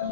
Hello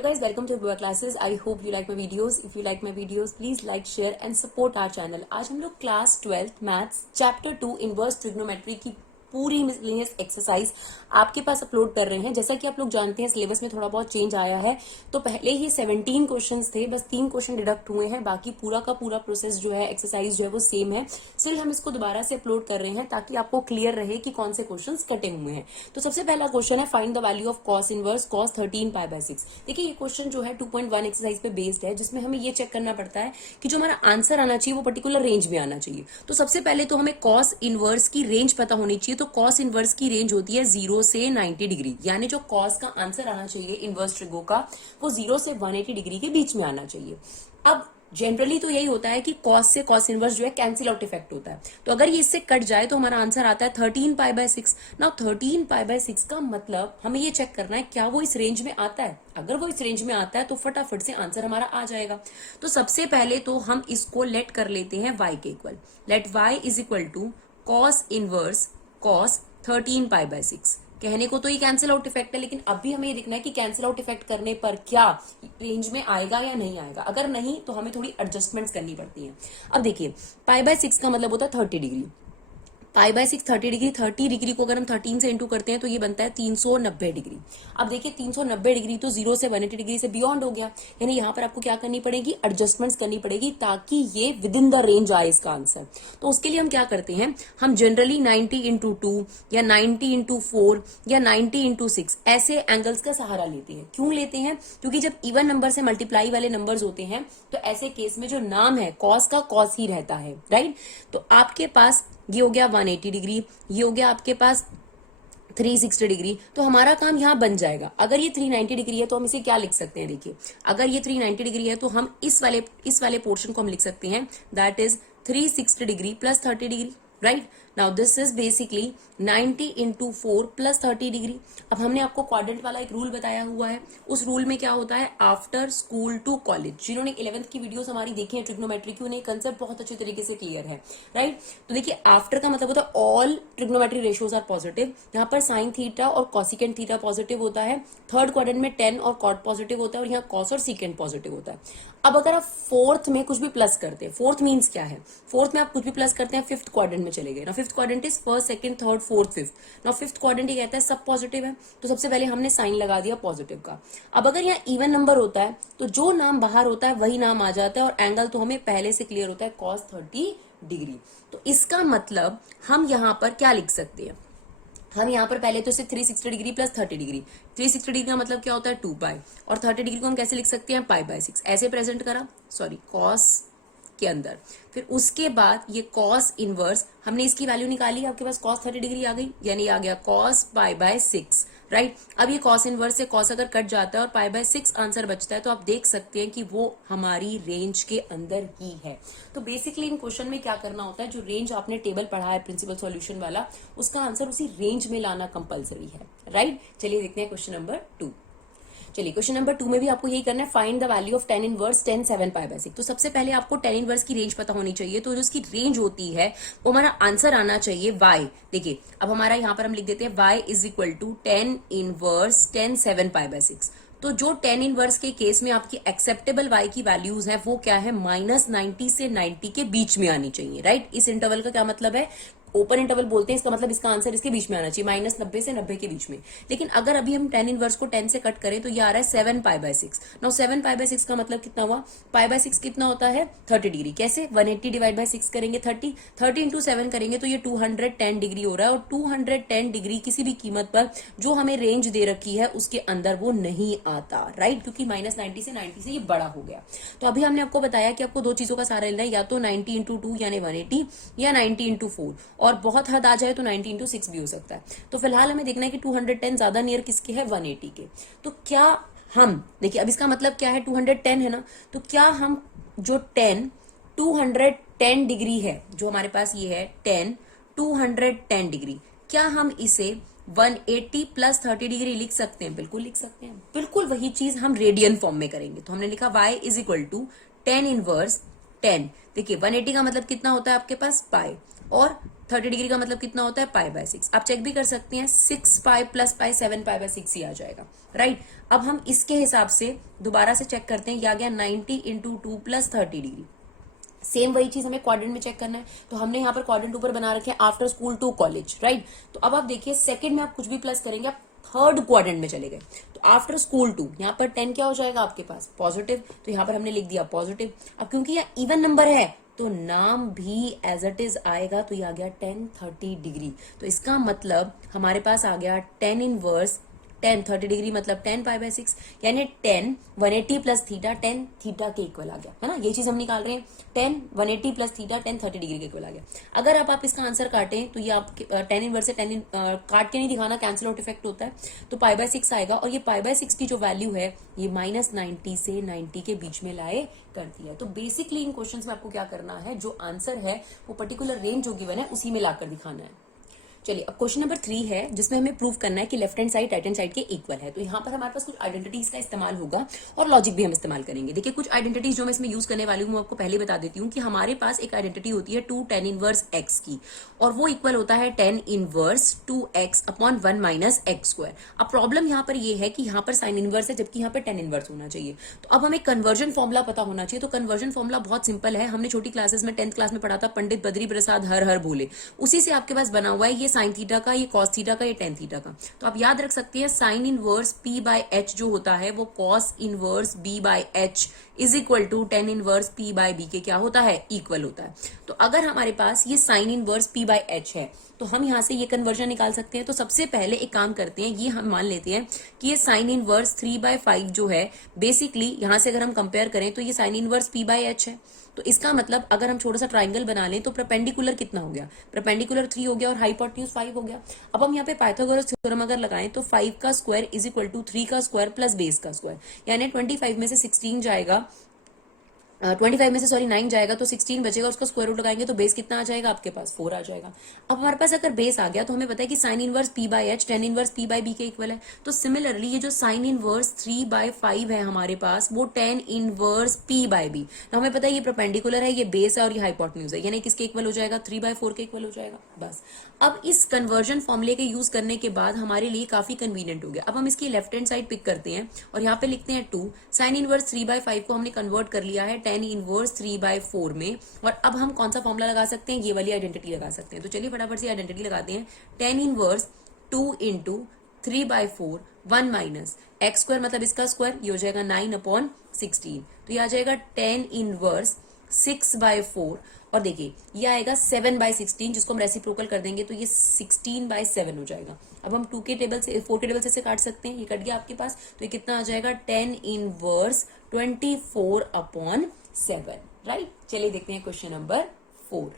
guys, welcome to Yoga classes. I hope you like my videos. If you like my videos, please like, share and support our channel. आज हम लोग class 12th maths chapter 2 inverse trigonometry की पूरी miscellaneous exercise आपके पास upload कर रहे हैं। जैसा कि आप लोग जानते हैं सिलेबस में थोड़ा बहुत चेंज आया है, तो पहले ही 17 क्वेश्चंस थे, बस 3 क्वेश्चन डिडक्ट हुए हैं, बाकी पूरा का पूरा प्रोसेस जो है, एक्सरसाइज जो है वो सेम है। स्टिल हम इसको दोबारा से अपलोड कर रहे हैं ताकि आपको क्लियर रहे कि कौन से क्वेश्चन कटे हुए हैं। तो सबसे पहला क्वेश्चन है find the value of cos inverse cos 13π/6। देखिए ये क्वेश्चन जो है 2.1 एक्सरसाइज पे बेस्ड है, जिसमें हमें ये चेक करना पड़ता है कि जो हमारा आंसर आना चाहिए वो पर्टिकुलर रेंज में आना चाहिए। तो सबसे पहले तो हमें कॉस इनवर्स की रेंज पता होनी चाहिए। तो कॉस इनवर्स की रेंज होती है 0 से 90 डिग्री, यानी जो कॉस का आंसर आना चाहिए इनवर्स ट्रिगो का वो 0 से 180 डिग्री के बीच में आना चाहिए। अब जनरली तो यही होता है कि कॉस से कॉस इनवर्स जो है कैंसिल आउट इफेक्ट होता है, तो अगर ये इससे कट जाए तो हमारा आंसर आता है 13π/6। नाउ 13π/6 का मतलब हमें ये चेक करना है क्या वो इस रेंज में आता है। अगर वो इस रेंज में आता है तो फटाफट से आंसर हमारा आ जाएगा। तो सबसे पहले तो हम इसको लेट कर लेते हैं y के equal. Let y is equal to cos inverse cos 13π/6। कहने को तो ये कैंसिल आउट इफेक्ट है, लेकिन अभी हमें ये देखना है कि कैंसिल आउट इफेक्ट करने पर क्या रेंज में आएगा या नहीं आएगा। अगर नहीं तो हमें थोड़ी एडजस्टमेंट्स करनी पड़ती हैं। अब देखिए π/6 का मतलब होता है 30 डिग्री। π/6 30 डिग्री, 30 डिग्री को अगर हम 13 से इंटू करते हैं तो ये बनता है 390 डिग्री। अब देखिए 390 डिग्री तो 0 से 180 डिग्री से बियॉन्ड हो गया, यानी यहाँ पर आपको क्या करनी पड़ेगी, एडजस्टमेंट्स करनी पड़ेगी ताकि ये विद इन द रेंज आए इसका आंसर। तो उसके लिए हम क्या करते हैं, हम जनरली 90 इंटू 2 या 90 इंटू 4 या 90 इंटू 6 ऐसे एंगल्स का सहारा लेते हैं। क्यों लेते हैं, क्योंकि जब इवन नंबर से मल्टीप्लाई वाले नंबर्स होते हैं तो ऐसे केस में जो नाम है कॉस का कॉस ही रहता है, राइट। तो आपके पास ये हो गया 180 डिग्री, ये हो गया आपके पास 360 डिग्री, तो हमारा काम यहां बन जाएगा। अगर ये 390 डिग्री है तो हम इसे क्या लिख सकते हैं, देखिए अगर ये 390 डिग्री है तो हम इस वाले पोर्शन को हम लिख सकते हैं, that is 360 degree plus 30 degree, right. Now this is basically 90 into 4 plus 30 degree. अब हमने आपको क्वाड्रेंट वाला एक रूल बताया हुआ है, उस रूल में क्या होता है, आफ्टर स्कूल टू कॉलेज। जिन्होंने 11th की वीडियोस हमारी देखी है ट्रिग्नोमेट्री की, उन्हें कंसेप्ट बहुत अच्छे तरीके से क्लियर है, राइट। तो देखिए आफ्टर का मतलब होता है all trigonometry ratios are positive. यहाँ पर साइन थीटा और कॉसिकेंट थीटा पॉजिटिव होता है, थर्ड क्वाड्रेंट में टेन और कॉट पॉजिटिव होता है, और यहाँ कॉस और सीकेंट पॉजिटिव होता है। अब अगर आप फोर्थ में कुछ भी प्लस करते हैं, फोर्थ मीन्स क्या है, फोर्थ में आप कुछ भी प्लस करते हैं, फिफ्थ क्वाड्रेंट में चले गए ना। Fifth quadrant is first second third fourth fifth. ना फिफ्थ क्वाड्रेंट ये कहता है सब पॉजिटिव है, तो सबसे पहले हमने साइन लगा दिया पॉजिटिव का। अब अगर यहाँ इवन नंबर होता है तो जो नाम बाहर होता है वही नाम आ जाता है, और एंगल तो हमें पहले से क्लियर होता है कॉस 30 डिग्री। तो इसका मतलब हम यहाँ पर क्या लिख सकते हैं, हम यहाँ पर पहले तो इसे 360 डिग्री प्लस 30 डिग्री, 360 डिग्री का मतलब क्या होता है 2π, और 30 डिग्री को हम कैसे लिख सकते हैं π/6, ऐसे प्रेजेंट करा, सॉरी कॉस के अंदर। फिर उसके बाद ये कॉस इनवर्स, हमने इसकी वैल्यू निकाली, आपके पास कॉस 30 डिग्री आ गई, यानी आ गया कॉस π/6, राइट। अब ये कॉस इनवर्स से कॉस अगर कट जाता है और π/6 आंसर बचता है, तो आप देख सकते हैं कि वो हमारी रेंज के अंदर ही है। तो बेसिकली इन क्वेश्चन में क्या करना होता है, जो रेंज आपने टेबल पढ़ा है प्रिंसिपल सॉल्यूशन वाला, उसका आंसर उसी रेंज में लाना कंपलसरी है, राइट। चलिए देखते हैं क्वेश्चन नंबर 2। चलिए क्वेश्चन नंबर 2 में भी आपको यही करना है, find the value of tan inverse 10 7π/6। तो सबसे पहले आपको tan इनवर्स की रेंज पता होनी चाहिए, तो जो उसकी रेंज होती है वो हमारा आंसर आना चाहिए y। देखिए अब हमारा यहाँ पर हम लिख देते हैं y is equal to tan inverse 10 7π/6। तो जो tan इनवर्स के केस में आपकी एक्सेप्टेबल y की वैल्यूज है वो क्या है, -90 से 90 के बीच में आनी चाहिए, राइट। इस इंटरवल का क्या मतलब है, ओपन इंटरवल बोलते हैं, इसका मतलब इसका आंसर इसके बीच में आना चाहिए, -90 से 90 के बीच में। लेकिन अगर अभी हम tan इनवर्स को 10 से कट करें तो ये आ रहा है 7π/6। नाउ 7π/6 का मतलब कितना हुआ, π/6 कितना होता है 30 डिग्री। कैसे, 180 डिवाइड बाय 6 करेंगे 30 इंटू 7 करेंगे तो ये 210 डिग्री हो रहा है, और 210 डिग्री किसी भी कीमत पर जो हमें रेंज दे रखी है उसके अंदर वो नहीं आता, राइट, क्योंकि -90 से 90 से ये बड़ा हो गया। तो अभी हमने आपको बताया कि आपको दो चीजों का सहारा लेना है, या तो 90 इंटू 2 यानी 180, या 90 इंटू 4, और बहुत हद आ जाए तो 90 इंटू 6 भी हो सकता है। तो फिलहाल हमें देखना है कि 210 ज्यादा नियर किसके है, 180 के। तो क्या हम देखिए, अब इसका मतलब क्या है, 210 है ना, तो क्या हम जो 210 डिग्री है, जो हमारे पास ये है 210 डिग्री, क्या हम इसे 180 प्लस 30 डिग्री लिख सकते हैं, बिल्कुल लिख सकते हैं। बिल्कुल वही चीज हम रेडियन फॉर्म में करेंगे। तो हमने लिखा y is equal to 10 inverse 10। देखिए 180 का मतलब कितना होता है आपके पास पाई, और 30 डिग्री का मतलब कितना होता है पाई बाय 6। आप चेक भी कर सकते हैं 6 pi plus pi 7 pi by 6 ही आ जाएगा, राइट। अब हम इसके हिसाब से दोबारा से चेक करते हैं, ये आ गया 90 इंटू 2 प्लस 30 डिग्री। सेम वही चीज हमें क्वाड्रेंट में चेक करना है, तो हमने यहाँ पर क्वाड्रेंट ऊपर बना रखे हैं after school to college, right. तो अब आप देखिए सेकंड में आप कुछ भी प्लस करेंगे, आप थर्ड क्वाड्रेंट में चले गए, तो आफ्टर स्कूल टू यहाँ पर 10 क्या हो जाएगा आपके पास पॉजिटिव, तो यहाँ पर हमने लिख दिया पॉजिटिव। अब क्योंकि यह इवन नंबर है तो नाम भी एज इट इज आएगा, तो ये आ गया 10 30 डिग्री। तो इसका मतलब हमारे पास आ गया 10 इनवर्स 10 30 डिग्री मतलब 10 पाई बाय 6, यानी 10 180 प्लस थीटा 10 थीटा के इक्वल आ गया, है ना। ये चीज हम निकाल रहे हैं, 10 180 प्लस थीटा 10 30 डिग्री के इक्वल आ गया। अगर आप इसका आंसर काटें तो ये आप 10 इनवर्स से 10 काट के नहीं दिखाना, कैंसिल आउट इफेक्ट होता है, तो पाई बाय 6 आएगा, और ये पाई बाय 6 की जो वैल्यू है ये -90 से 90 के बीच में लाए करती है। तो बेसिकली इन क्वेश्चंस में आपको क्या करना है, जो आंसर है वो पर्टिकुलर रेंज जो गिवन है उसी में लाकर दिखाना है। चलिए अब क्वेश्चन नंबर 3 है, जिसमें हमें प्रूव करना है कि left hand side right hand side के इक्वल है। तो यहाँ पर हमारे पास कुछ आइडेंटिटीज का इस्तेमाल होगा और लॉजिक भी हम इस्तेमाल करेंगे। देखिए कुछ आइडेंटिटीज जो मैं इसमें यूज करने वाली हूँ आपको पहले बता देती हूँ कि हमारे पास एक आइडेंटिटी होती है 2 tan इनवर्स x की, और वो इक्वल होता है tan inverse 2x upon 1 minus X square. अब प्रॉब्लम यहाँ पर ये है कि यहाँ पर साइन इनवर्स है जबकि यहाँ पर tan इनवर्स होना चाहिए। तो अब हमें कन्वर्जन फॉर्मुला पता होना चाहिए। तो कन्वर्जन फॉर्मुला बहुत सिंपल है, हमने छोटी क्लासेस में 10th क्लास में पढ़ा था, पंडित बद्री प्रसाद हर हर बोले, उसी से आपके पास बना हुआ है। ये साइन थीटा का, ये कॉस थीटा का, ये टेन थीटा का। तो आप याद रख सकते हैं sine inverse p by H जो होता है वो cos inverse b by H is equal to tan inverse p by b के क्या होता है इक्वल होता है। तो अगर हमारे पास ये sign inverse p by H है तो हम यहाँ से ये कन्वर्जन निकाल सकते हैं। तो सबसे पहले एक काम करते हैं, ये हम मान लेते हैं कि ये साइन इनवर्स 3/5 जो है बेसिकली यहाँ से अगर हम कंपेयर करें तो ये sign inverse p by H है। तो इसका मतलब अगर हम छोटा सा ट्राइंगल बना लें तो परपेंडिकुलर कितना हो गया, परपेंडिकुलर 3 हो गया और हाइपोटेन्यूज 5 हो गया। अब हम यहाँ पे पाइथागोरस थ्योरम अगर लगाएं तो 5 का स्क्वायर इज इक्वल टू 3 का स्क्वायर प्लस बेस का स्क्वायर, यानी 25 में से 16 जाएगा, 25 में से 9 जाएगा तो 16 बचेगा, उसका स्क्वायर रूट लगाएंगे तो बेस कितना आ जाएगा आपके पास 4 आ जाएगा। अब हमारे पास अगर बेस आ गया तो हमें पता है कि sine inverse p by H tan inverse p by b के इक्वल है। तो सिमिलरली ये जो साइन इनवर्स 3/5 है हमारे पास वो tan inverse p by b, तो हमें पता है ये परपेंडिकुलर है, ये बेस है और ये हाइपोटेन्यूज है, यानी किसके इक्वल हो जाएगा 3/4 के इक्वल हो जाएगा। बस अब इस कन्वर्जन फॉर्मूले के यूज करने के बाद हमारे लिए काफी कन्वीनियंट हो गया। अब हम इसकी लेफ्ट हैंड साइड पिक करते हैं और यहाँ पे लिखते हैं 2, साइन इनवर्स 3/5 को हमने कन्वर्ट कर लिया है टेन इनवर्स 3/4 में, और अब हम कौन सा फॉर्मूला लगा सकते हैं, ये वाली आइडेंटिटी लगा सकते हैं। तो चलिए फटाफट से आइडेंटिटी लगाते हैं, tan inverse 2 into 3/4 1 minus X square मतलब इसका स्क्वायर, ये हो जाएगा 9/16, तो ये आ जाएगा टेन इनवर्स 6/4, और देखिए ये आएगा 7/16 जिसको हम रेसिप्रोकल कर देंगे तो ये 16/7 हो जाएगा। अब हम 2 के टेबल से 4 के टेबल से काट सकते हैं, ये कट गया आपके पास, तो ये कितना आ जाएगा 10 इनवर्स 24/7, राइट। चलिए देखते हैं क्वेश्चन नंबर 4।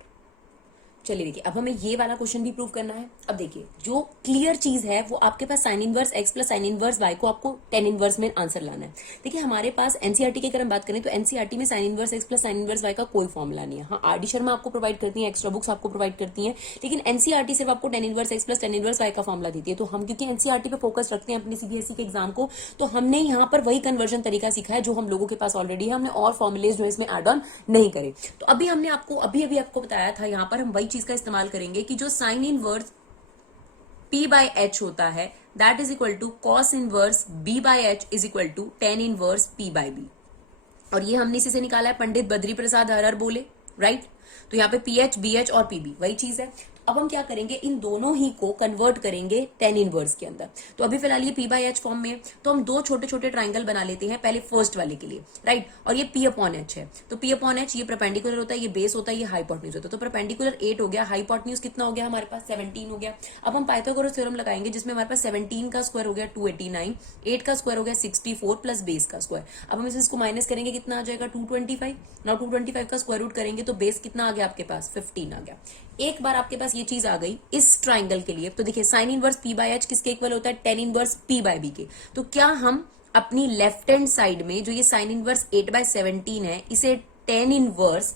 चलिए देखिए अब हमें ये वाला क्वेश्चन भी प्रूव करना है। अब देखिए जो क्लियर चीज है वो आपके पास sine inverse x plus sine inverse y को आपको टेन इनवर्स में आंसर लाना है। देखिए हमारे पास एनसीईआरटी की अगर हम बात करें तो एनसीईआरटी में sign inverse x plus sine inverse y का कोई फॉर्मूला नहीं है। हाँ आरडी शर्मा आपको प्रोवाइड करती है, एक्स्ट्रा बुक्स आपको प्रोवाइड करती है, लेकिन एनसीईआरटी सिर्फ आपको ten inverse x plus tan inverse y का फॉर्मूला देती है। तो हम क्योंकि एनसीईआरटी पे फोकस रखते हैं अपने सीबीएसई के एग्जाम को, तो हमने यहाँ पर वही कन्वर्जन तरीका सीखा है जो हम लोगों के पास ऑलरेडी है, हमने और फॉर्मुलेज जो इसमें एड ऑन नहीं करे। तो अभी हमने आपको अभी आपको बताया था, यहाँ पर हम वही चीज का इस्तेमाल करेंगे कि जो sine inverse p by H होता है that is equal to cos inverse b by H is equal to tan inverse p by b, और ये हमने इसी से निकाला है, पंडित बद्री प्रसाद हर हर बोले, राइट। तो यहाँ पे ph bh और pb वही चीज है। अब हम क्या करेंगे, इन दोनों ही को कन्वर्ट करेंगे टेन इनवर्स के अंदर। तो अभी फिलहाल ये p बाय एच फॉर्म में है, तो हम दो छोटे छोटे ट्राइंगल बना लेते हैं पहले फर्स्ट वाले के लिए, राइट। और ये p अपॉन एच है, तो p अपॉन एच ये परपेंडिकुलर होता है, ये बेस होता है, ये हाइपोटेन्यूज होता है। तो परपेंडिकुलर 8 हो गया, हाइपोटेन्यूज कितना हो गया हमारे पास 17 हो गया। अब हम पाइथागोरस थ्योरम लगाएंगे जिसमें हमारे पास 17 का स्क्वायर हो गया 289, 8 का स्क्वायर हो गया 64 प्लस बेस का स्क्वायर। अब हम इसको माइनस करेंगे, कितना आ जाएगा 225। नाउ 225 का स्क्वायर रूट करेंगे तो बेस कितना आ गया आपके पास 15 आ गया। एक बार आपके पास ये चीज आ गई इस ट्राइंगल के लिए, तो देखिए sine inverse p by H किसके इक्वल होता है tan inverse p by b के। तो क्या हम अपनी लेफ्ट हैंड साइड में जो ये साइन इनवर्स 8/17 है इसे tan inverse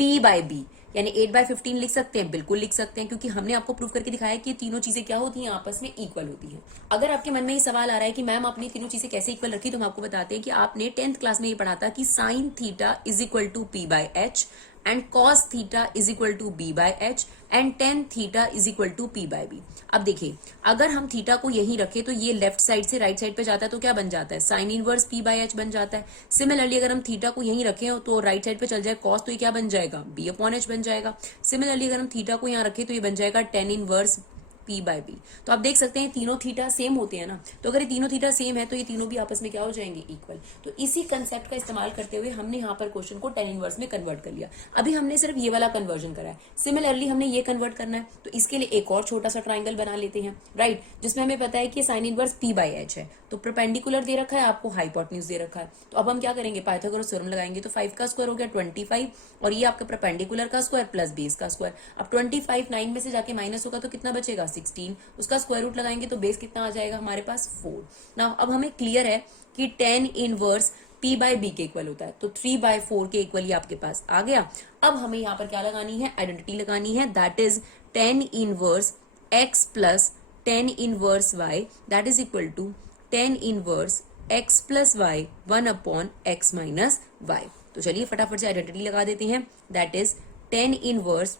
p by b यानी 8/15 लिख सकते हैं, बिल्कुल लिख सकते हैं, क्योंकि हमने आपको प्रूव करके दिखाया कि ये तीनों चीजें क्या होती हैं, आपस में इक्वल होती हैं। अगर आपके मन में ये सवाल आ रहा है कि मैम आपने तीनों चीजें कैसे इक्वल रखी, तो हम आपको बताते हैं कि आपने 10th क्लास में ये पढ़ा था कि sine theta is equal to P by H and cos theta is equal to B by H and tan theta is equal to P by B. अब देखिए, अगर हम थीटा को यहीं रखें तो ये लेफ्ट साइड से राइट साइड पे जाता है, तो क्या बन जाता है, sine inverse P by H बन जाता है। सिमिलरली अगर हम थीटा को यहीं रखें तो राइट साइड पे चल जाए कॉस, तो ये क्या बन जाएगा, बी अपॉन एच बन जाएगा। सिमिलरली अगर हम थीटा को यहाँ रखें तो ये बन जाएगा tan inverse P by B. तो आप देख सकते हैं तीनों थीटा सेम होते हैं ना, तो अगर ये तीनों थीटा सेम है तो ये तीनों भी आपस में क्या हो जाएंगे, इक्वल। तो इसी कंसेप्ट का इस्तेमाल करते हुए हमने यहाँ पर क्वेश्चन को टेन इनवर्स में कन्वर्ट कर लिया। अभी हमने सिर्फ ये वाला कन्वर्जन करा है, सिमिलरली हमने ये कन्वर्ट करना है, तो इसके लिए एक और छोटा सा ट्राइंगल बना लेते हैं, राइट, जिसमें हमें पता है कि sine inverse P by H है, तो परपेंडिकुलर दे रखा है, आपको हाइपोटेन्यूज दे रखा है। तो अब हम क्या करेंगे, पाइथागोरस थ्योरम लगाएंगे, तो 5 का स्क्वायर हो गया 25 और ये आपका परपेंडिकुलर का स्क्वायर प्लस बेस का स्क्वायर। अब 25 9 में से जाके माइनस होगा तो कितना बचेगा, 16, उसका स्क्वायर रूट लगाएंगे तो बेस कितना आ जाएगा हमारे पास, 4। नाउ अब हमें क्लियर है कि tan inverse P by B के इक्वल होता है, तो 3/4 के इक्वल ही आपके पास आ गया। अब हमें यहाँ पर क्या लगानी है, आइडेंटिटी लगानी है, that is tan inverse X plus tan inverse Y, that is equal to tan inverse X plus Y 1 upon X minus Y. तो चलिए फटाफट से आइडेंटिटी लगा देते हैं, that is tan inverse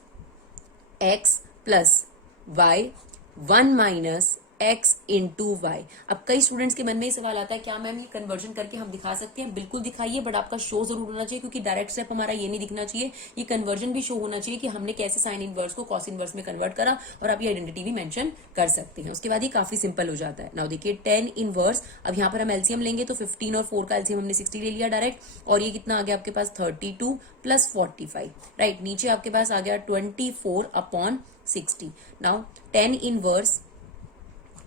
X plus Y 1 minus x into Y. अब कई students के मन में ये सवाल आता है, क्या मैम ये कन्वर्जन करके हम दिखा सकते हैं, बिल्कुल दिखाइए, बट आपका शो जरूर होना चाहिए, क्योंकि डायरेक्ट स्टेप हमारा ये नहीं दिखना चाहिए, ये कन्वर्जन भी शो होना चाहिए कि हमने कैसे साइन इनवर्स को कॉस इनवर्स में कन्वर्ट करा, और आप ये आइडेंटिटी भी मेंशन कर सकते हैं। उसके बाद ये काफी सिंपल हो जाता है। नाउ देखिए टेन इनवर्स, अब यहाँ पर हम एलसीएम लेंगे तो 15 और 4 का एलसीएम हमने 60 ले लिया डायरेक्ट, और ये कितना आ गया आपके पास 32 प्लस 45, राइट, नीचे आपके पास आ गया 24 अपॉन 60। नाउ टेन इनवर्स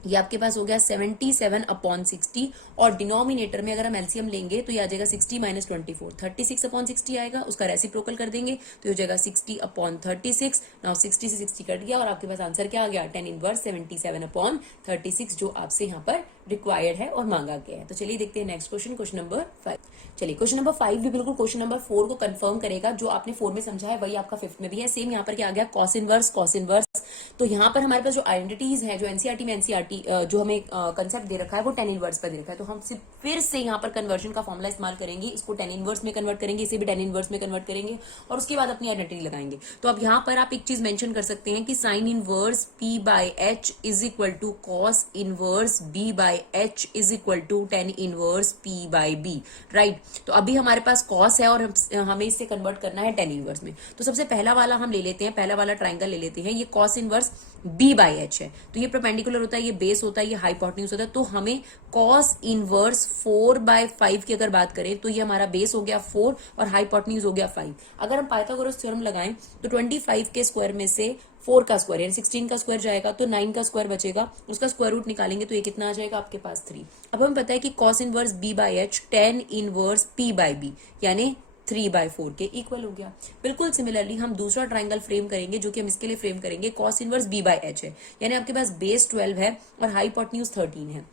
ये आपके पास हो गया 77 अपॉन 60, और डिनोमिनेटर में अगर हम एलसीएम लेंगे तो ये आ जाएगा 60 माइनस 24, 36 अपॉन 60 आएगा, उसका रेसिप्रोकल कर देंगे तो ये हो जाएगा 60 अपॉन 36। नाउ 60 से 60 कट गया और आपके पास आंसर क्या आ गया, टेन इनवर्स 77 अपॉन 36, जो आपसे यहाँ पर रिक्वायर्ड है और मांगा गया है। तो चलिए देखते हैं नेक्स्ट क्वेश्चन, क्वेश्चन नंबर 5। चलिए क्वेश्चन नंबर 5 भी बिल्कुल क्वेश्चन नंबर 4 को कंफर्म करेगा, जो आपने 4 में समझा है वही आपका 5th में भी है। सेम यहाँ पर क्या आ गया, कॉस इनवर्स कॉस इनवर्स। तो यहाँ पर हमारे पास जो आइडेंटिटीज है, जो एनसीईआरटी में एनसीईआरटी जो हमें कंसेप्ट दे रखा है वो टेन इनवर्स पर दे रखा है, तो हम सिर्फ फिर से यहाँ पर कन्वर्जन का फॉर्मुला इस्तेमाल करेंगे, इसको टेन इनवर्स में कन्वर्ट करेंगे, इसे भी टेन इनवर्स में कन्वर्ट करेंगे, और उसके बाद अपनी आइडेंटिटी लगाएंगे। तो अब यहाँ पर आप एक चीज मेंशन कर सकते हैं कि sine inverse P by H is equal to cos inverse B by H is equal to tan inverse P by B, right. तो अभी हमारे पास कॉस है और हमें इसे कन्वर्ट करना है टेन इनवर्स में। तो सबसे पहला वाला हम ले लेते हैं, पहला वाला ट्राइंगल ले लेते हैं, ये cos inverse B by H है, तो ये परपेंडिकुलर होता है, ये बेस होता है, ये हाइपोटेन्यूज होता है, तो हमें कॉस इनवर्स 4/5 की अगर बात करें तो ये हमारा बेस हो गया 4 और हाइपोटेन्यूज हो गया 5। अगर हम पाइथागोरस थ्योरम लगाएं तो 25 के स्क्वायर में से 4 का स्क्वायर यानी 16 का स्क्वायर जाएगा तो 9 का स्क्वायर बचेगा, उसका स्क्वायर रूट निकालेंगे तो ये कितना आ जाएगा आपके पास 3। अब हमें पता है कि cos inverse B by H tan inverse P by B यानी 3/4 के इक्वल हो गया। बिल्कुल सिमिलरली हम दूसरा ट्राइंगल फ्रेम करेंगे, जो कि हम इसके लिए फ्रेम करेंगे, cos inverse B by H है, यानी आपके पास बेस 12 है और हाइपोटेन्यूज 13 है।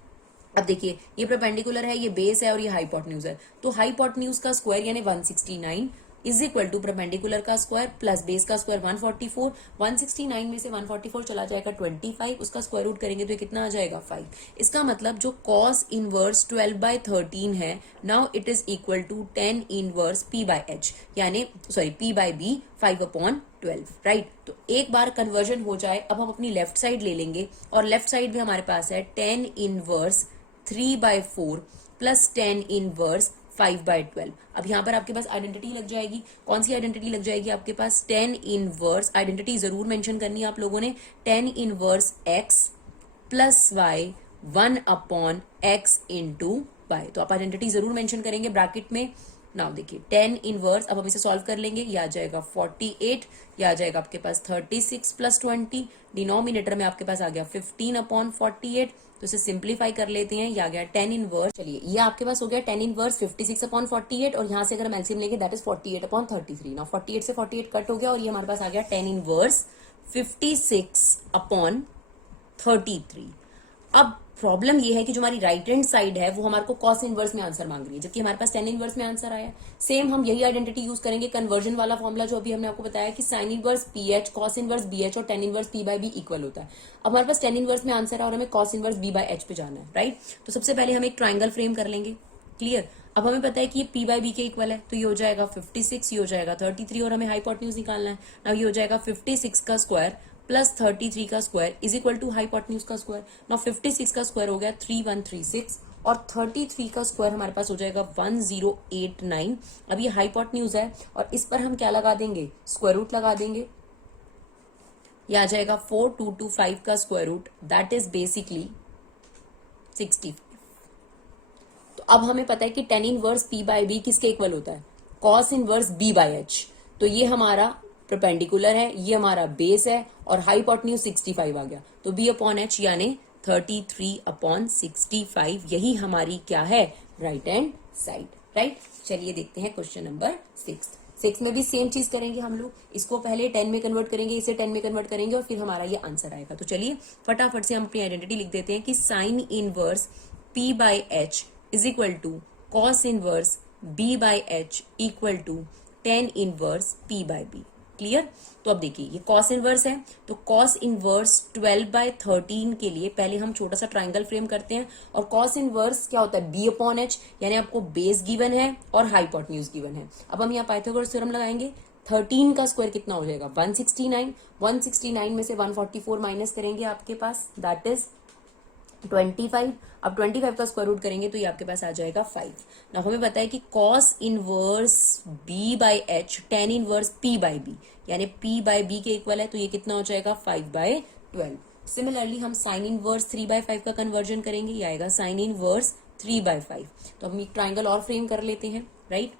अब देखिए ये परपेंडिकुलर है, ये बेस है और ये हाइपोटेन्यूज है, तो हाइपोटेन्यूज का स्क्वायर यानी 169 इज इक्वल टू परपेंडिकुलर का स्क्वायर प्लस बेस का स्क्वायर 144। 169 में से 144 चला जाएगा 25, उसका स्क्वायर रूट करेंगे तो ये कितना आ जाएगा 5। इसका मतलब जो कॉस इनवर्स 12/13 है, now it is equal to 10 inverse P by H यानी पी बाय बी 5/12, राइट। तो एक बार कन्वर्जन हो जाए, अब हम अपनी लेफ्ट साइड ले लेंगे और लेफ्ट साइड भी हमारे पास है 10 इनवर्स 3/4 प्लस 10 इनवर्स 5/12। अब यहाँ पर आपके पास आइडेंटिटी लग जाएगी, कौन सी आइडेंटिटी लग जाएगी आपके पास, 10 इनवर्स, आइडेंटिटी जरूर मेंशन करनी है आप लोगों ने, 10 inverse x plus Y 1 upon x into Y. तो आप आइडेंटिटी जरूर मेंशन करेंगे ब्रैकेट में। नाउ देखिए 10 इनवर्स, अब हम इसे सॉल्व कर लेंगे, ये आ जाएगा 48, ये आ जाएगा आपके पास 36 प्लस 20, डिनोमिनेटर में आपके पास आ गया 15 अपॉन 48, तो इसे सिंप्लीफाई कर लेते हैं, ये आ गया 10 इनवर्स। चलिए ये आपके पास हो गया 10 इनवर्स 56 अपॉन 48, और यहाँ से अगर हम एलसीएम लेंगे दैट इज 48 अपॉन 33। नाउ 48 से 48 कट हो गया और ये हमारे पास आ गया 10 इनवर्स 56 अपॉन 33। अब प्रॉब्लम ये है कि जो हमारी राइट हैंड साइड है वो हमारे को कॉस इनवर्स में आंसर मांग रही है, जबकि हमारे पास टेन इनवर्स में आंसर आया है। सेम हम यही आइडेंटिटी यूज करेंगे, कन्वर्जन वाला फॉर्मूला जो अभी हमने आपको बताया कि sine inverse P H cos inverse B H और tan inverse P by B equal होता है। अब हमारे पास टेन इनवर्स में आंसर है और हमें cos inverse B by H पे जाना है, राइट। तो सबसे पहले हम एक ट्राइंगल फ्रेम कर लेंगे, क्लियर। अब हमें पता है कि ये पी बाई बी के इक्वल है, तो ये हो जाएगा 56, ये हो जाएगा 33 और हमें हाइपोटेन्यूज निकालना है। नाउ ये हो जाएगा 56 का स्क्वायर प्लस 33 का square is equal to hypotenuse का स्क्वायर। नाउ 56 का स्क्वायर हो गया 3136 और 33 का स्क्वायर हमारे पास हो जाएगा 1089। अब ये हाइपोटेन्यूज है और इस पर हम क्या लगा देंगे, स्क्वायर रूट लगा देंगे। ये आ जाएगा 4225 का square root, that is basically 60। तो अब हमें पता है कि tan inverse P by B किसके इक्वल होता है, cos inverse B by H. तो ये हमारा परपेंडिकुलर है, ये हमारा बेस है और हाइपोटेन्यूज 65 आ गया, तो बी अपॉन एच यानी 33 अपॉन 65, यही हमारी क्या है, राइट हैंड साइड, राइट। चलिए देखते हैं क्वेश्चन नंबर 6 में भी सेम चीज करेंगे हम लोग, इसको पहले 10 में कन्वर्ट करेंगे, इसे 10 में कन्वर्ट करेंगे और फिर हमारा ये आंसर आएगा। तो चलिए फटाफट से हम अपनी आइडेंटिटी लिख देते हैं कि sine inverse P by H is equal to cos inverse B by H equal to tan inverse P by B, clear. तो अब देखिए ये कॉस इनवर्स है, तो कॉस इनवर्स 12/13 के लिए पहले हम छोटा सा ट्राइंगल फ्रेम करते हैं। और कॉस इनवर्स क्या होता है, बी अपॉन एच, यानी आपको बेस गिवन है और हाइपोटेन्यूज गिवन है। अब हम यहाँ पाइथागोरस थ्योरम लगाएंगे। 13 का स्क्वायर कितना हो जाएगा, 169। 169 में से 144 माइनस करेंगे आपके पास, दैट इज 25। अब 25 का स्क्वायर रूट करेंगे तो ये आपके पास आ जाएगा 5। ना हमें पता है कि cos inverse b by H tan inverse p by B, यानी p बाई बी के इक्वल है, तो ये कितना हो जाएगा 5/12। सिमिलरली हम साइन इनवर्स 3/5 का कन्वर्जन करेंगे, ये आएगा साइन इनवर्स 3/5। तो हम एक ट्राइंगल और फ्रेम कर लेते हैं, राइट।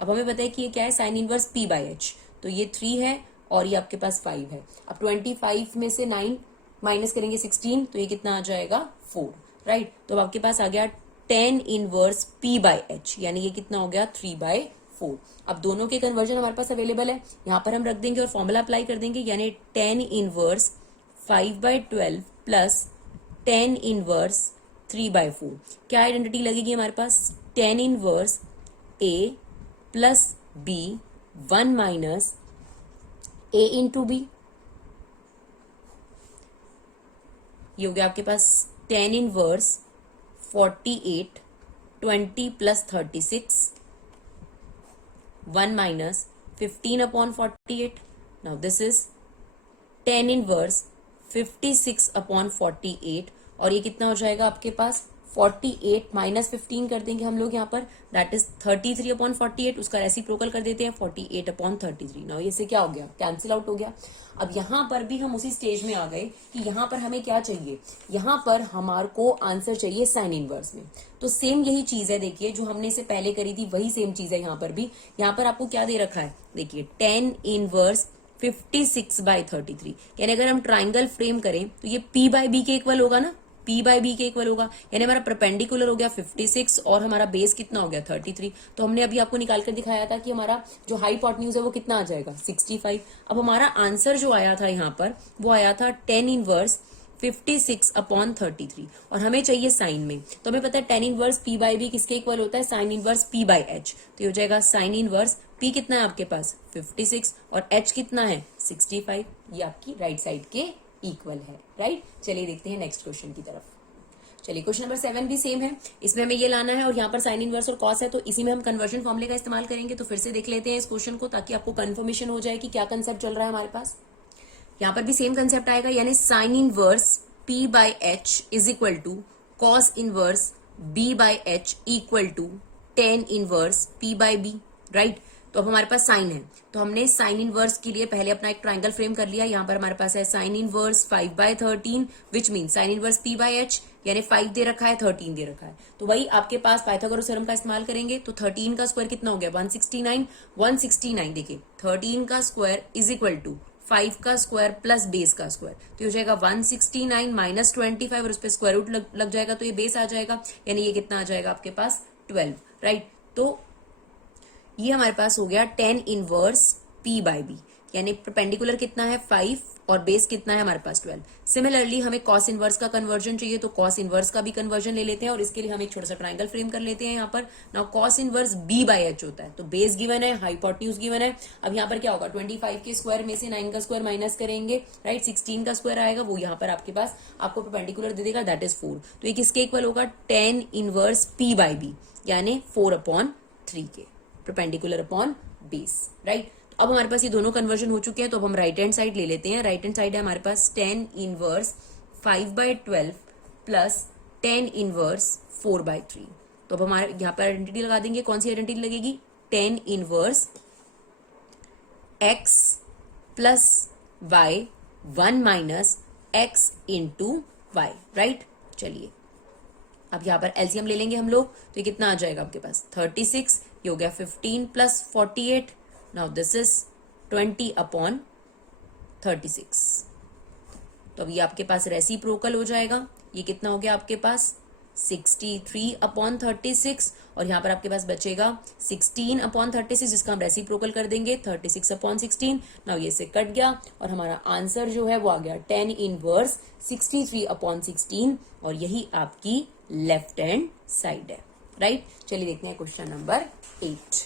अब हमें पता है कि ये क्या है, sine inverse p by H, तो ये 3 है और ये आपके पास 5 है। अब 25 में से 9 माइनस करेंगे 16, तो ये कितना आ जाएगा 4, राइट। तो अब आपके पास आ गया 10 इनवर्स p बाई एच, यानी ये कितना हो गया 3/4। अब दोनों के कन्वर्जन हमारे पास अवेलेबल है, यहाँ पर हम रख देंगे और फॉर्मूला अप्लाई कर देंगे, यानी 10 इनवर्स 5/12 प्लस 10 इनवर्स 3/4। क्या आइडेंटिटी लगेगी हमारे पास, 10 inverse a plus b 1 minus a into B. ये हो गया आपके पास 10 inverse 48 20 plus 36 1 minus 15 upon 48। Now this is 10 inverse 56 upon 48 और ये कितना हो जाएगा आपके पास 48 माइनस 15 कर देंगे हम लोग यहाँ पर, दैट इज 33 अपॉन 48, उसका रेसिप्रोकल कर देते हैं 48 अपॉन 33। नाउ ये से क्या हो गया, कैंसिल आउट हो गया। अब यहाँ पर भी हम उसी स्टेज में आ गए कि यहाँ पर हमें क्या चाहिए, यहाँ पर हमारे को आंसर चाहिए साइन इनवर्स में। तो सेम यही चीज है, देखिए जो हमने इसे पहले करी थी वही सेम चीज है यहाँ पर भी। यहाँ पर आपको क्या दे रखा है, देखिए 10 इनवर्स 56/33, यानी अगर हम ट्राइंगल फ्रेम करें तो ये p बाई बी के इक्वल होगा ना, p बाई बी के इक्वल होगा, यानी हमारा परपेंडिकुलर हो गया 56 और हमारा बेस कितना हो गया 33। तो हमने अभी आपको निकाल कर दिखाया था कि हमारा जो हाइपोटेन्यूज है वो कितना आ जाएगा 65। अब हमारा आंसर जो आया था यहाँ पर वो आया था 10 इनवर्स 56 अपॉन 33 और हमें चाहिए साइन में। तो हमें पता है 10 इनवर्स p बाई बी किसके इक्वल होता है, sine inverse p by H. तो ये हो जाएगा साइन इनवर्स p कितना है आपके पास 56 और h कितना है 65, ये आपकी राइट साइड के इक्वल है, राइट। चलिए देखते हैं नेक्स्ट क्वेश्चन की तरफ। चलिए क्वेश्चन नंबर 7 भी सेम है, इसमें हमें ये लाना है और यहाँ पर साइन इनवर्स और कॉस है, तो इसी में हम कन्वर्जन फॉर्मूले का इस्तेमाल करेंगे। तो फिर से देख लेते हैं इस क्वेश्चन को ताकि आपको कंफर्मेशन हो जाए कि क्या कंसेप्ट चल रहा है हमारे पास। यहाँ पर भी सेम कंसेप्ट आएगा, यानी sine inverse p by H is equal to cos inverse b by H equal to 10 inverse p by b, right. तो अब हमारे पास साइन है, तो हमने साइन इनवर्स के लिए पहले अपना एक ट्राइंगल फ्रेम कर लिया। यहाँ पर हमारे पास है sine inverse 5/13 which mean sine inverse p by H, यानी 5 दे रखा है 13 दे रखा है। तो वही आपके पास पाइथागोरस थ्योरम का इस्तेमाल करेंगे। तो 13 का स्क्वायर कितना हो गया 169। 169 देखिए 13 का स्क्वायर इज इक्वल टू 5 का स्क्वायर प्लस बेस का स्क्वायर, तो ये हो जाएगा 169 माइनस 25 और उस पर स्क्वायर रूट लग जाएगा, तो ये बेस आ जाएगा, यानी ये कितना आ जाएगा आपके पास 12, राइट। तो ये हमारे पास हो गया 10 इनवर्स p बाई बी, यानी परपेंडिकुलर कितना है 5 और बेस कितना है हमारे पास 12। सिमिलरली हमें कॉस इनवर्स का कन्वर्जन चाहिए तो कॉस इनवर्स का भी कन्वर्जन ले लेते हैं और इसके लिए हम एक छोटा सा ट्राइंगल फ्रेम कर लेते हैं। यहाँ पर now cos inverse b by h होता है, तो बेस गिवन है, हाइपोटेन्यूज गिवन है। अब यहाँ पर क्या होगा 25 के स्क्वायर में से 9 का स्क्वायर माइनस करेंगे, राइट, 16 का स्क्वायर आएगा, वो यहाँ पर आपके पास आपको परपेंडिकुलर दे देगा, दैट इज 4। तो ये किसके इक्वल होगा 10 इनवर्स p बाय b, यानी 4/3 के, परपेंडिकुलर अपॉन बेस, राइट। अब हमारे पास ये दोनों कन्वर्जन हो चुके हैं, तो अब हम राइट हैंड साइड ले लेते हैं। राइट हैंड साइड है हमारे पास 10 इनवर्स 5/12 प्लस 10 इनवर्स 4/3। तो अब हमारे यहाँ पर आइडेंटिटी लगा देंगे, कौन सी आइडेंटिटी लगेगी 10 inverse x plus y 1 minus x into Y, right. चलिए अब यहाँ पर एलसीएम ले लेंगे हम लोग, तो ये कितना आ जाएगा आपके पास 36, ये हो गया 15 प्लस 48, नाउ दिस इज 20/36। तो अब ये आपके पास रेसिप्रोकल हो जाएगा, ये कितना हो गया आपके पास 63/36 और यहाँ पर आपके पास बचेगा 16/36 जिसका हम रेसिप्रोकल कर देंगे 36/16। नाउ ये से कट गया और हमारा आंसर जो है वो आ गया 10 इनवर्स 63/16 और यही आपकी लेफ्ट हैंड साइड है, राइट। चलिए देखते हैं क्वेश्चन नंबर 8।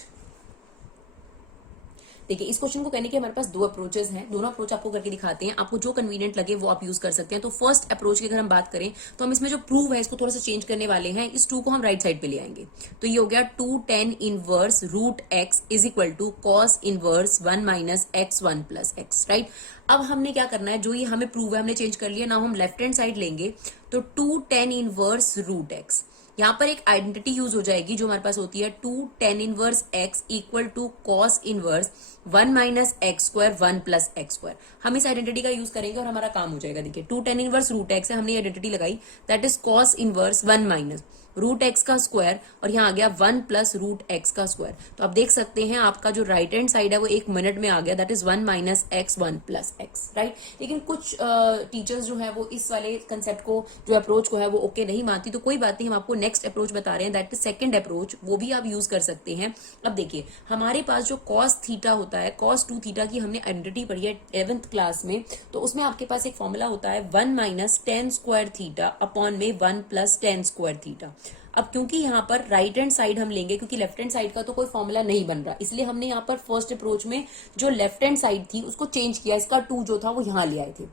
देखिए इस क्वेश्चन को करने के हमारे पास दो अप्रोचेस हैं, दोनों अप्रोच आपको करके दिखाते हैं, आपको जो कन्वीनियंट लगे वो आप यूज कर सकते हैं। तो फर्स्ट अप्रोच की अगर हम बात करें तो हम इसमें जो प्रूव है इसको थोड़ा सा चेंज करने वाले हैं, इस 2 को हम राइट साइड पे ले आएंगे। तो ये हो गया 210 inverse root X is equal to cos inverse 1 minus X 1 plus X, right. अब हमने क्या करना है, जो ये हमें प्रूव है हमने चेंज कर लिया, ना हम लेफ्ट हैंड साइड लेंगे तो 210 इनवर्स रूट एक्स, यहाँ पर एक आइडेंटिटी यूज हो जाएगी जो हमारे पास होती है 210 inverse x equal to cos inverse 1 minus X square 1 plus X square. हम इस आइडेंटिटी का यूज करेंगे और हमारा काम हो जाएगा। देखिए 210 इनवर्स रूट एक्स है, हमने आइडेंटिटी लगाई, that is cos inverse 1 minus root X का स्क्वायर और यहाँ आ गया 1 प्लस रूट एक्स का स्क्वायर। तो आप देख सकते हैं आपका जो राइट हैंड साइड है वो 1 मिनट में आ गया, that is 1 minus X 1 plus X, right. लेकिन कुछ टीचर्स जो है वो इस वाले कंसेप्ट को, जो अप्रोच को है वो ओके नहीं मानती, तो कोई बात नहीं, हम आपको नेक्स्ट अप्रोच बता रहे हैं, दैट इज सेकंड अप्रोच, वो भी आप यूज कर सकते हैं। अब देखिए हमारे पास जो कॉस थीटा होता है, कॉस 2 थीटा की हमने आइडेंटिटी पढ़ी है 11th क्लास में, तो उसमें आपके पास एक फॉर्मूला होता है 1 minus ten square theta upon में 1 प्लस टेन स्क्वायर थीटा। अब क्योंकि यहाँ पर राइट हैंड साइड हम लेंगे, क्योंकि लेफ्ट हैंड साइड का तो कोई फॉर्मूला नहीं बन रहा, इसलिए हमने यहाँ पर फर्स्ट अप्रोच में जो लेफ्ट हैंड साइड थी उसको चेंज किया, इसका 2 जो था वो यहाँ ले आए थे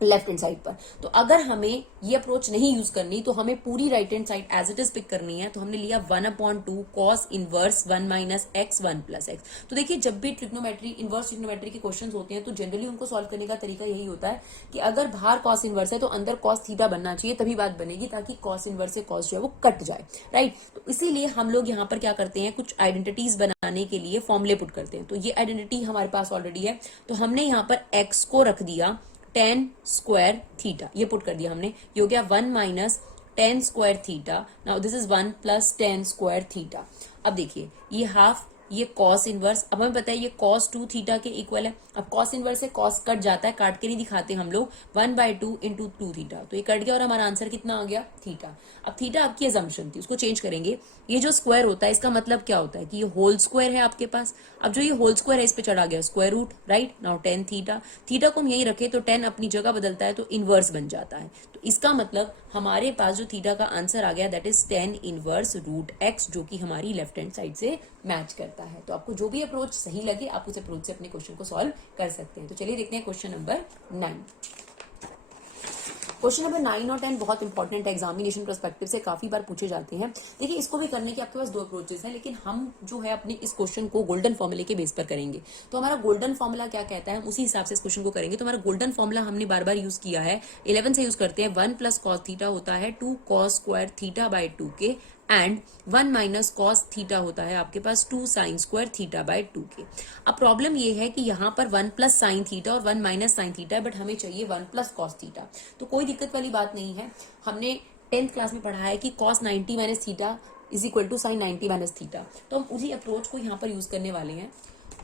लेफ्ट हैंड साइड पर। तो अगर हमें ये अप्रोच नहीं यूज करनी तो हमें पूरी right hand side as it is pick करनी है, तो हमने लिया 1/2 cos inverse 1 minus X 1 plus X. तो देखिए जब भी ट्रिग्नोमेट्री, इनवर्स ट्रिग्नोमेट्री के क्वेश्चंस होते हैं तो जनरली उनको सॉल्व करने का तरीका यही होता है कि अगर बाहर कॉस इनवर्स है तो अंदर कॉस थीटा बनना चाहिए, तभी बात बनेगी, ताकि कॉस इनवर्स से कॉस जो है वो कट जाए, राइट। तो इसीलिए हम लोग यहाँ पर क्या करते हैं, कुछ आइडेंटिटीज बनाने के लिए फॉर्मूले पुट करते हैं। तो ये आइडेंटिटी हमारे पास ऑलरेडी है, तो हमने यहाँ पर एक्स को रख दिया 10 स्क्वायर थीटा, ये पुट कर दिया हमने, ये हो गया 1 minus 10 square theta, now this is 1 plus 10 square theta. अब देखिए ये हाफ, ये कॉस इनवर्स, अब हमें पता है ये कॉस 2 थीटा के इक्वल है। अब कॉस इनवर्स से कॉस कट जाता है, काट के नहीं दिखाते हम लोग, 1/2 इंटू 2 थीटा, तो ये कट गया और हमारा आंसर कितना आ गया थीटा। अब थीटा आपकी अजम्पशन थी, उसको चेंज करेंगे। ये जो स्क्वायर होता है इसका मतलब क्या होता है कि ये होल स्क्वायर है आपके पास। अब जो ये होल स्क्वायर है इस पे चढ़ा गया square root, right. Now 10 theta, theta को हम यही रखे तो 10 अपनी जगह बदलता है तो इनवर्स बन जाता है, तो इसका मतलब हमारे पास जो थीटा का आंसर आ गया that is 10 inverse root X, जो कि हमारी लेफ्ट हैंड साइड से मैच करता है। तो आपको जो भी अप्रोच सही लगे आप उस अप्रोच से अपने क्वेश्चन को सॉल्व कर सकते हैं। तो चलिए देखते हैं क्वेश्चन नंबर 9। क्वेश्चन नंबर 9 और 10 बहुत इंपॉर्टेंट है, एग्जामिनेशन पर्सपेक्टिव से काफी बार पूछे जाते हैं। देखिए इसको भी करने के आपके पास दो अप्रोचेस हैं, लेकिन हम जो है अपने इस क्वेश्चन को गोल्डन फॉर्मूले के बेस पर करेंगे। तो हमारा गोल्डन फॉर्मूला क्या कहता है, हम उसी हिसाब से इस क्वेश्चन को करेंगे। तो हमारा गोल्डन फॉर्मूला हमने बार बार यूज किया है, 11 से यूज करते हैं। 1 प्लस कॉस थीटा होता है 2 कॉस स्क्वायर थीटा बाय 2 के, एंड 1 माइनस कॉस थीटा होता है आपके पास 2 साइन स्क्वायर थीटा बाय 2 के। अब प्रॉब्लम ये है कि यहाँ पर 1 प्लस साइन थीटा और 1 माइनस साइन थीटा है, बट हमें चाहिए 1 प्लस कॉस थीटा। तो कोई दिक्कत वाली बात नहीं है, हमने 10th क्लास में पढ़ा है कि cos 90 minus theta is equal to sine 90 minus theta, तो हम उसी अप्रोच को यहाँ पर यूज करने वाले हैं।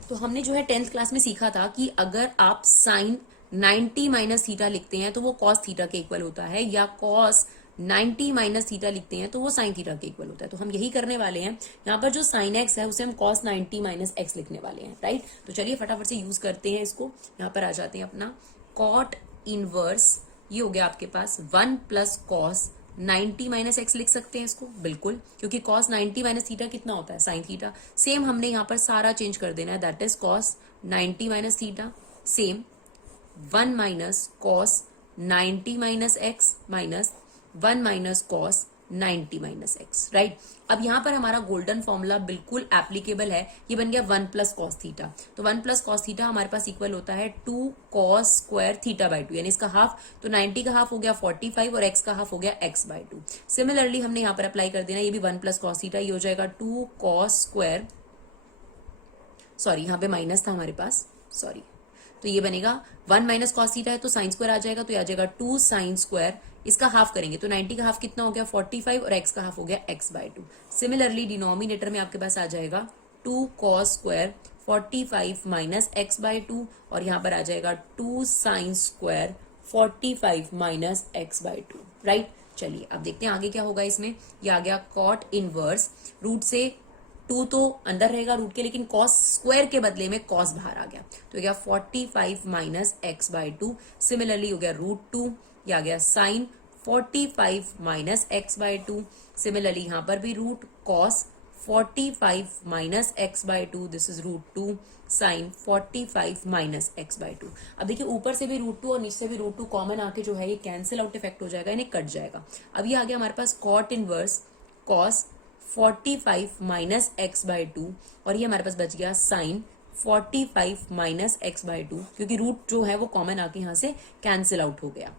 तो हमने जो है 10th क्लास में सीखा था कि अगर आप साइन 90 माइनस थीटा लिखते हैं तो वो कॉस थीटा के इक्वल होता है, या कॉस 90 माइनस थीटा लिखते हैं तो वो साइन थीटा के इक्वल होता है। तो हम यही करने वाले हैं, यहाँ पर जो साइन एक्स है उसे हम कॉस 90 माइनस एक्स लिखने वाले हैं, राइट। तो चलिए फटाफट से यूज करते हैं इसको। यहाँ पर आ जाते हैं अपना कॉट इनवर्स, ये हो गया आपके पास 1 प्लस कॉस 90 माइनस एक्स लिख सकते हैं इसको, बिल्कुल, क्योंकि कॉस 90 माइनस थीटा कितना होता है, साइन थीटा। सेम हमने यहाँ पर सारा चेंज कर देना है, that is cos 90 minus theta, same 1 minus cos 90 minus x minus 1 minus cos 90 minus x, right. अब यहां पर हमारा गोल्डन फॉर्मूला बिल्कुल एप्लीकेबल है, ये बन गया 1 प्लस कॉस थीटा। तो 1 प्लस कॉस थीटा हमारे पास इक्वल होता है 2 कॉस स्क्वायर थीटा बाई 2, यानी इसका हाफ, तो 90 का हाफ हो गया 45 और एक्स का हाफ हो गया एक्स बाई 2। सिमिलरली हमने यहाँ पर अप्लाई कर देना, ये भी 1 प्लस कॉस थीटा, ये हो जाएगा 2 कॉस स्क्वायर, सॉरी यहाँ पे माइनस था हमारे पास, सॉरी, तो ये बनेगा 1 माइनस कॉस थीटा है तो साइन स्क्वायर आ जाएगा, तो ये आ जाएगा 2 साइन स्क्वायर, इसका हाफ करेंगे तो 90 का हाफ कितना हो गया 45 और एक्स का हाफ हो गया एक्स बाई 2। सिमिलरली डिनोमिनेटर में आपके पास आ जाएगा 2 cos square 45 minus x by 2 और यहाँ पर आ जाएगा 2 sine square 45 minus x by 2, right. चलिए अब देखते हैं आगे क्या होगा इसमें। ये आ गया कॉट इनवर्स, रूट से 2 तो अंदर रहेगा रूट के, लेकिन कॉस स्क्वायर के बदले में कॉस बाहर आ गया, तो गया 45 माइनस एक्स बाई 2। सिमिलरली हो गया √2, ये आ गया sine 45 minus x by 2। Similarly यहाँ पर भी root cos 45 minus x by 2, this is √2 sine 45 minus x by 2। अब देखिए ऊपर से भी √2 और नीचे से भी √2 कॉमन आके जो है ये कैंसिल आउट इफेक्ट हो जाएगा, इन्हें कट जाएगा। अब ये आ गया हमारे पास cot inverse cos 45 minus x by 2 और ये हमारे पास बच गया साइन 45 माइनस एक्स बाई 2, क्योंकि रूट जो है वो कॉमन आके यहाँ से कैंसिल आउट हो गया।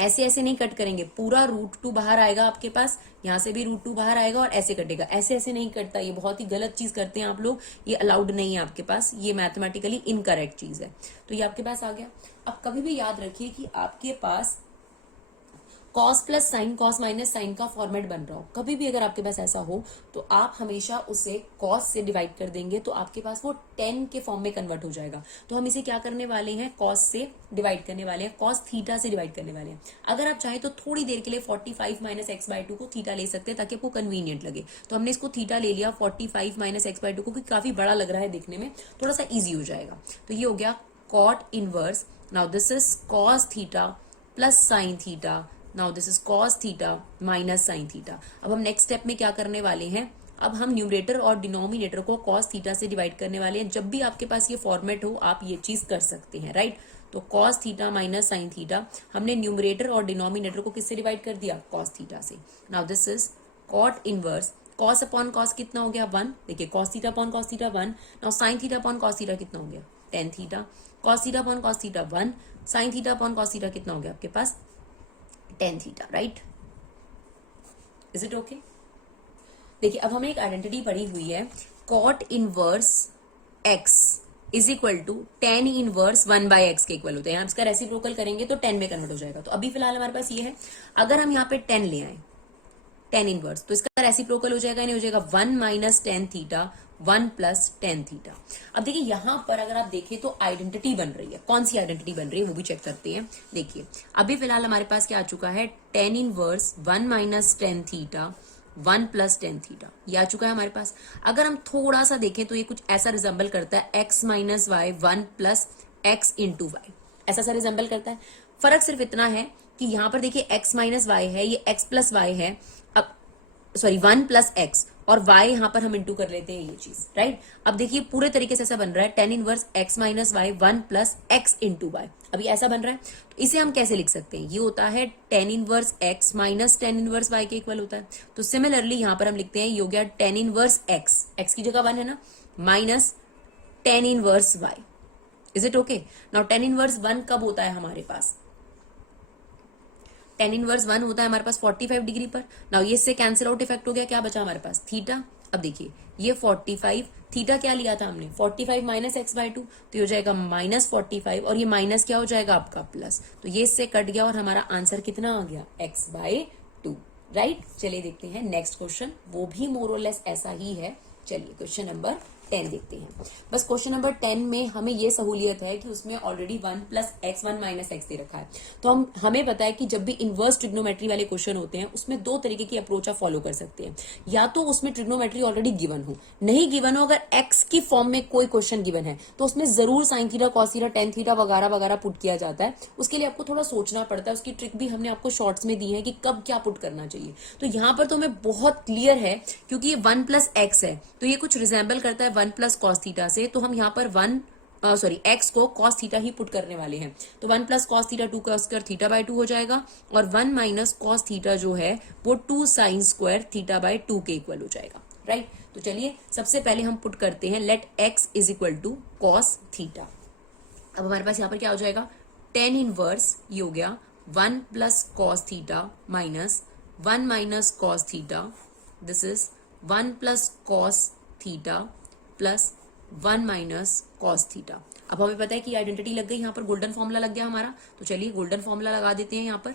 ऐसे ऐसे नहीं कट करेंगे, पूरा √2 बाहर आएगा आपके पास, यहाँ से भी √2 बाहर आएगा और ऐसे कटेगा, ऐसे ऐसे नहीं कटता, ये बहुत ही गलत चीज करते हैं आप लोग, ये अलाउड नहीं है आपके पास, ये मैथमेटिकली इनकरेक्ट चीज है। तो ये आपके पास आ गया। अब कभी भी याद रखिए कि आपके पास cos plus sine, cos minus sine का फॉर्मेट बन रहा हो, कभी भी अगर आपके पास ऐसा हो तो आप हमेशा उसे कॉस से डिवाइड कर देंगे तो आपके पास वो 10 के फॉर्म में कन्वर्ट हो जाएगा। तो हम इसे क्या करने वाले हैं, कॉस से डिवाइड करने वाले हैं, कॉस थीटा से डिवाइड करने वाले हैं। अगर आप चाहें तो थोड़ी देर के लिए 45 माइनस एक्स बाई 2 को थीटा ले सकते हैं ताकि आपको कन्वीनियंट लगे। तो हमने इसको थीटा ले लिया 45 माइनस एक्स बाई 2 को, क्योंकि काफी बड़ा लग रहा है देखने में, थोड़ा सा ईजी हो जाएगा। तो ये हो गया cot inverse, now this is cos theta plus sine theta, now this is cos theta minus sine theta. अब हम नेक्स्ट स्टेप में क्या करने वाले हैं, अब हम न्यूमरेटर और डिनोमिनेटर को कॉस थीटा से डिवाइड करने वाले हैं। जब भी आपके पास ये फॉर्मेट हो आप ये चीज कर सकते हैं, राइट। तो cos theta minus sine theta, हमने न्यूमरेटर और डिनोमिनेटर को किससे डिवाइड कर दिया, कॉस थीटा से। Now this is cot inverse, cos upon cos कितना हो गया 1, देखिए cos theta upon cos theta 1। Now sine theta upon cos theta कितना हो गया tan theta, cos theta upon cos theta 1, sine theta upon cos theta कितना हो गया आपके पास tan theta, right. Is it okay. देखिए अब हमें एक आइडेंटिटी पड़ी हुई है, cot inverse x is equal to tan inverse 1 by X के इक्वल होता है। यहाँ इसका रेसिप्रोकल करेंगे तो 10 में कन्वर्ट हो जाएगा। तो अभी फिलहाल हमारे पास ये है, अगर हम यहाँ पे 10 ले आए टेन इनवर्स, तो इसका रेसिप्रोकल हो जाएगा, नहीं हो जाएगा 1 minus tan theta 1 plus tan theta. अब देखिए यहां पर अगर आप देखें तो आइडेंटिटी बन रही है, कौन सी आइडेंटिटी बन रही है वो भी चेक करते हैं। देखिए अभी फिलहाल हमारे पास क्या आ चुका है, tan inverse 1 minus tan theta 1 plus tan theta, ये आ चुका है हमारे पास। अगर हम थोड़ा सा देखें तो ये कुछ ऐसा रिजेंबल करता है x minus Y 1 plus X into Y, ऐसा सा रिजेंबल करता है। फर्क सिर्फ इतना है कि यहाँ पर देखिए x माइनस वाई है, ये x प्लस वाई है, अब सॉरी 1 प्लस एक्स और y यहाँ पर हम इंटू कर लेते हैं ये चीज, राइट। अब देखिए पूरे तरीके से ऐसा बन रहा है tan inverse x minus Y 1 plus X into Y, अभी ऐसा बन रहा है। तो इसे हम कैसे लिख सकते हैं, ये होता है tan inverse x minus tan inverse y के इक्वल होता है। तो सिमिलरली यहाँ पर हम लिखते हैं ये हो गया टेन इनवर्स x की जगह 1 है ना, minus tan inverse y। Is it okay. Now ten inverse 1 कब होता है हमारे पास, टेन इनवर्स 1 होता है हमारे पास 45 डिग्री पर। नाउ ये इससे कैंसिल आउट इफेक्ट हो गया, क्या बचा हमारे पास थीटा। अब देखिए ये 45, थीटा क्या लिया था हमने 45 माइनस एक्स बाई 2, तो ये हो जाएगा माइनस 45 और ये माइनस क्या हो जाएगा आपका प्लस, तो ये इससे कट गया और हमारा आंसर कितना आ गया x बाई 2, राइट। चलिए देखते हैं नेक्स्ट क्वेश्चन, वो भी मोर और लेस ऐसा ही है। चलिए क्वेश्चन नंबर 10 देखते हैं। बस क्वेश्चन नंबर 10 में हमें ये सहूलियत है कि उसमें already 1 plus x 1 minus x दे रखा है। तो हमें पता है कि जब भी इनवर्स ट्रिग्नोमेट्री वाले क्वेश्चन होते हैं उसमें दो तरीके की अप्रोच आप फॉलो कर सकते हैं। या तो उसमें ट्रिग्नोमेट्री ऑलरेडी गिवन हो, नहीं गिवन हो, अगर एक्स की फॉर्म में कोई क्वेश्चन गिवन है तो उसमें जरूर sine theta, cos theta, tan theta वगैरह वगैरह पुट किया जाता है। उसके लिए आपको थोड़ा सोचना पड़ता है। उसकी ट्रिक भी हमने आपको शॉर्ट्स में दी है कि कब क्या पुट करना चाहिए। तो यहाँ पर तो हमें बहुत क्लियर है क्योंकि ये 1 प्लस एक्स है तो ये कुछ रिजेंबल करता है 1 प्लस कॉस थीटा से। तो हम यहाँ पर एक्स को कॉस थीटा ही पुट करने वाले हैं। तो 1 plus cos theta 2 cos square theta by 2 हो जाएगा और 1 माइनस कॉस थीटा जो है वो 2 साइन स्क्वायर थीटा बाय 2 के इक्वल हो जाएगा, राइट। तो चलिए सबसे पहले हम पुट करते हैं let X is equal to cos theta. अब हमारे पास यहाँ पर क्या हो जाएगा, टेन इनवर्स ये हो गया 1 plus cos theta minus 1 minus cos theta, this is 1 plus cos theta plus 1 minus cos theta. अब हमें पता है कि आइडेंटिटी लग गई, यहाँ पर गोल्डन फॉर्मूला लग गया हमारा। तो चलिए गोल्डन फॉर्मूला लगा देते हैं। यहाँ पर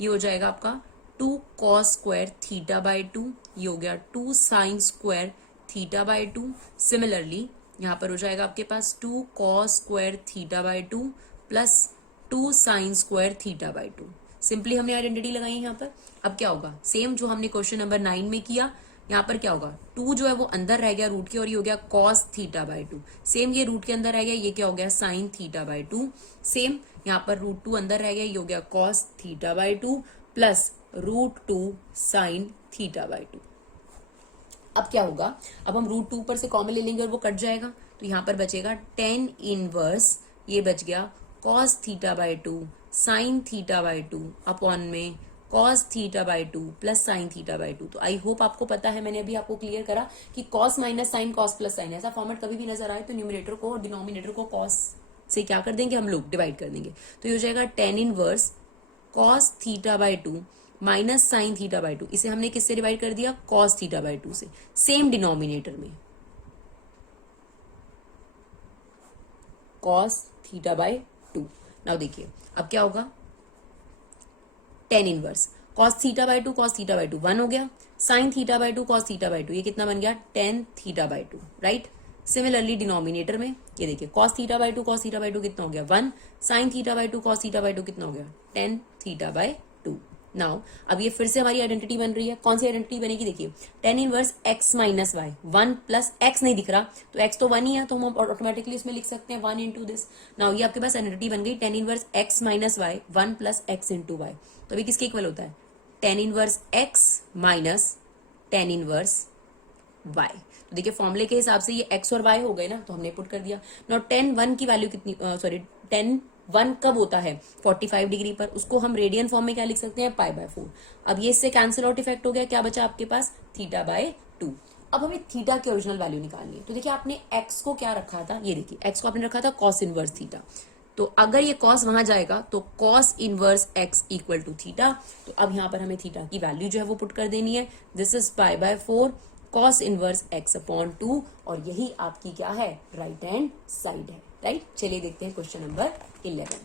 ये हो जाएगा आपका 2 कॉस स्क्वायर थीटा बाय 2, ये हो गया 2 sine square theta by 2। Similarly यहाँ पर हो जाएगा आपके पास 2 cos square theta by 2 plus 2 sine square theta by 2। Simply हमने आइडेंटिटी लगाई यहाँ पर। अब क्या होगा, सेम जो हमने क्वेश्चन नंबर 9 में किया, यहाँ पर क्या होगा, 2 जो है वो अंदर रह गया रूट के और ये हो गया कॉस थीटा बाय 2। सेम ये रूट के अंदर रह गया, ये क्या हो गया साइन थीटा बाय 2। सेम यहाँ पर रूट 2 अंदर रह गया, ये हो गया cos theta by 2 plus root 2 sine theta by 2। अब क्या होगा, अब हम रूट 2 ऊपर से कॉमन ले लेंगे और वो कट जाएगा। तो यहाँ पर बचेगा टेन इनवर्स, ये बच गया cos theta by 2 sine theta by 2 upon में cos theta by 2 plus sine theta by 2। तो आई होप आपको पता है, मैंने अभी आपको क्लियर करा कि cos minus sine cos plus sign, ऐसा फॉर्मेट कभी भी नजर आए तो न्यूमरेटर को और डिनोमिनेटर को कॉस से क्या कर देंगे हम लोग, डिवाइड कर देंगे। तो ये हो जाएगा tan inverse cos theta by 2 minus sine theta by 2। इसे हमने किससे डिवाइड कर दिया, कॉस थीटा बाय 2 से, सेम डिनोमिनेटर में कॉस थीटा बाय 2। नाउ देखिए अब क्या होगा, tan inverse cos theta by 2 cos theta by 2 1 हो गया, sign theta by 2 cos theta by 2 ये कितना बन गया tan theta by 2, right. Similarly denominator में ये देखिए cos theta by 2 cos theta by 2 कितना हो गया 1, sine theta by 2 cos theta by 2 कितना हो गया टेन थीटा बाय 2। नाउ अब ये फिर से हमारी आइडेंटिटी बन रही है। कौन सी आइडेंटिटी बनेगी, देखिए tan inverse X minus Y, 1 plus X नहीं दिख रहा तो एक्स तो 1 ही है तो हम ऑटोमेटिकली इसमें लिख सकते हैं 1 इंटू दिस। नाउ ये आपके पास आइडेंटिटी बन गई tan inverse X minus Y 1 plus X into Y. तो अभी किसके इक्वल होता है, tan inverse X minus tan inverse y। तो देखिए फॉर्मूले के हिसाब से ये x और y हो गए ना, तो हमने पुट कर दिया। नाउ टेन 1 की वैल्यू कितनी, सॉरी टेन 1 कब होता है 45 डिग्री पर, उसको हम रेडियन फॉर्म में क्या लिख सकते हैं पाई बाय 4। अब ये इससे कैंसिल आउट इफेक्ट हो गया, क्या बचा आपके पास थीटा बाय 2। अब हमें थीटा की ओरिजिनल वैल्यू निकालनी है। तो देखिए आपने x को क्या रखा था, ये देखिए x को आपने रखा था कॉस इनवर्स थीटा। तो अगर ये कॉस वहां जाएगा तो cos inverse x equal to theta. तो अब यहाँ पर हमें थीटा की वैल्यू जो है वो पुट कर देनी है, this is pi by 4 cos inverse x upon 2 और यही आपकी क्या है राइट हैंड साइड है, राइट। चलिए देखते हैं क्वेश्चन नंबर 11।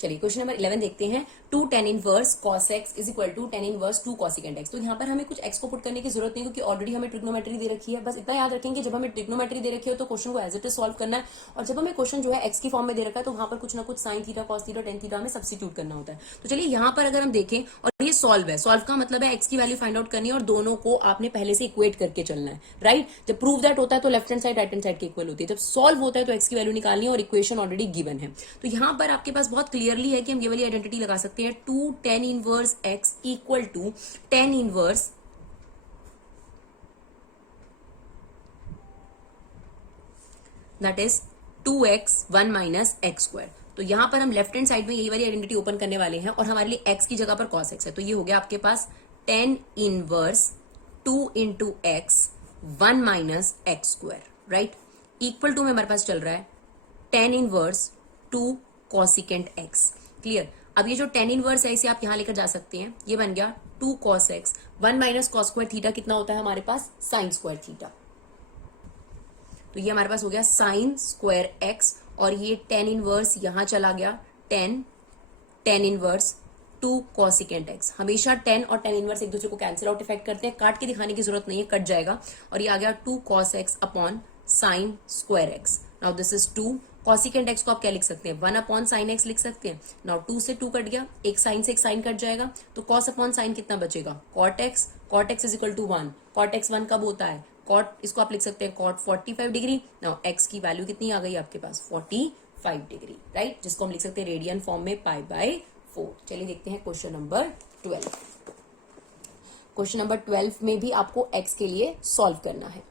चलिए क्वेश्चन नंबर 11 देखते हैं, 2 tan inverse cos x is equal to tan inverse 2 cosecant x। तो यहाँ पर हमें कुछ x को पुट करने की जरूरत नहीं क्योंकि ऑलरेडी हमें ट्रिग्नोमेट्री दे रखी है। बस इतना याद रखेंगे जब हमें ट्रिग्नोमेट्री दे रखी हो तो क्वेश्चन को एज इट इज सॉल्व करना है, और जब हमें क्वेश्चन जो है x की फॉर्म में दे रखा है तो वहां पर कुछ ना कुछ sine theta cos theta tan theta हमें सब्स्टिट्यूट करना होता है। तो चलिए यहाँ पर अगर हम देखें और ये सॉल्व है, सॉल्व का मतलब है x की वैल्यू फाइंड आउट करनी है और दोनों को आपने पहले से इक्वेट करके चलना है, राइट। जब प्रूव दैट होता है तो left hand side right hand side के इक्वल होती है, जब सॉल्व होता है तो x की वैल्यू निकालनी है और इक्वेशन ऑलरेडी गिवन है। तो यहाँ पर आपके पास बहुत क्लियरली है कि हम ये वाली आइडेंटिटी लगा सकते हैं, 2 tan inverse x equal to tan inverse that is 2x 1 minus X square. तो यहां पर हम लेफ्ट हैंड साइड में यही वाली आइडेंटिटी ओपन करने वाले हैं और हमारे लिए x की जगह पर cos x है। तो ये हो गया आपके पास tan inverse 2 into X 1 minus X square, right, equal to में हमारे पास चल रहा है tan inverse 2 cosecant x। Clear. अब ये जो tan इनवर्स है इसे आप यहां लेकर जा सकते हैं, ये बन गया 2 cos x 1 minus cos square theta कितना होता है हमारे पास साइन स्क्वायर थीटा। तो ये हमारे पास हो गया साइन स्क्वायर x और ये tan इनवर्स यहां चला गया tan इनवर्स 2 cosecant x। हमेशा tan और tan इनवर्स एक दूसरे को कैंसिल आउट इफेक्ट करते हैं, काट के दिखाने की जरूरत नहीं है, कट जाएगा। और ये आ गया 2 cos x upon sine square x. Now this is 2। Cosecant x को आप क्या लिख सकते हैं, 1 अपॉन साइन एक्स लिख सकते हैं। नाउ 2 से 2 कट गया, एक साइन से एक साइन कट जाएगा, तो कॉस अपॉन साइन कितना बचेगा, cot X. Cot X is equal to 1। Cot X 1 कब होता है, कॉट, इसको आप लिख सकते हैं कॉट 45 डिग्री। नाउ एक्स की वैल्यू कितनी आ गई आपके पास, 45 डिग्री, राइट, जिसको हम लिख सकते हैं रेडियन फॉर्म में π/4। चलिए देखते हैं क्वेश्चन नंबर 12। क्वेश्चन नंबर 12 में भी आपको एक्स के लिए सॉल्व करना है।